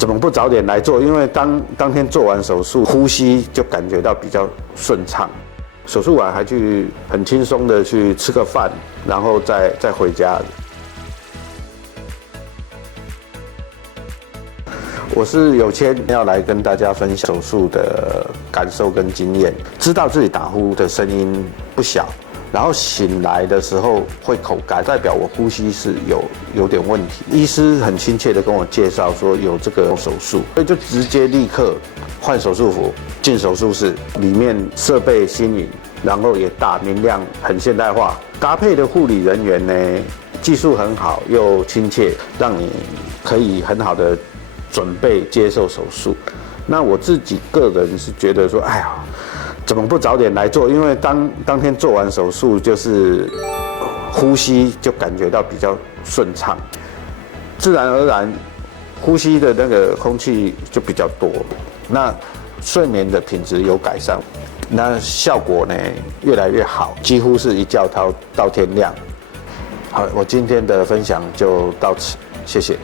怎么不早点来做？因为当天做完手术，呼吸就感觉到比较顺畅。手术完还去很轻松的去吃个饭，然后再回家。我是有谦，要来跟大家分享手术的感受跟经验。知道自己打呼的声音不小，然后醒来的时候会口干，代表我呼吸是有点问题。医师很亲切的跟我介绍说有这个手术，所以就直接立刻换手术服进手术室，里面设备新颖，然后也大明亮，很现代化。搭配的护理人员呢，技术很好又亲切，让你可以很好的准备接受手术。那我自己个人是觉得说，哎呀，怎么不早点来做？因为当天做完手术，就是呼吸就感觉到比较顺畅，自然而然呼吸的那个空气就比较多，那睡眠的品质有改善，那效果呢越来越好，几乎是一觉到天亮。好，我今天的分享就到此，谢谢。